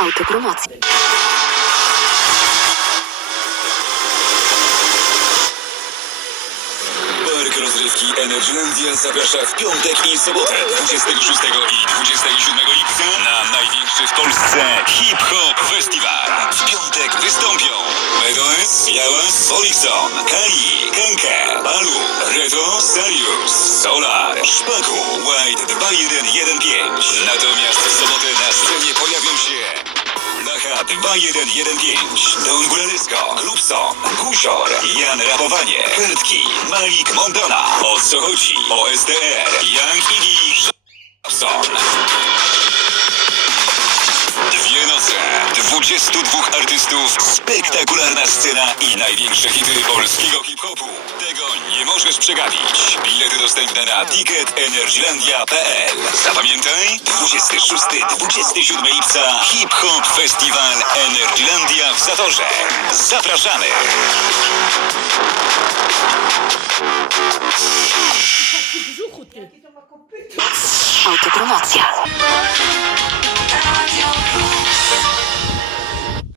Autopromocja. Park rozrywki Energylandia zaprasza w piątek i sobotę 26 i 27 lipca na największy w Polsce hip-hop festiwal. W piątek wystąpią Medoes, Jałas, Olixon, Kali, Kanka, Balu, Reto, Sarius, Solar, Szpaku, White 2115. Natomiast w sobotę na scenie pojawią się Lacha 2115, Don Gulelisko, Glubson, Guzior, Jan Rapowanie, Hertki, Malik Mondona. O co chodzi? O SDR, Young Iggy. 22 artystów, spektakularna scena i największe hity polskiego hip-hopu. Tego nie możesz przegapić. Bilety dostępne na ticketenergylandia.pl. Zapamiętaj, 26-27 lipca Hip Hop Festiwal Energylandia w Zatorze. Zapraszamy! Autopromocja. Radio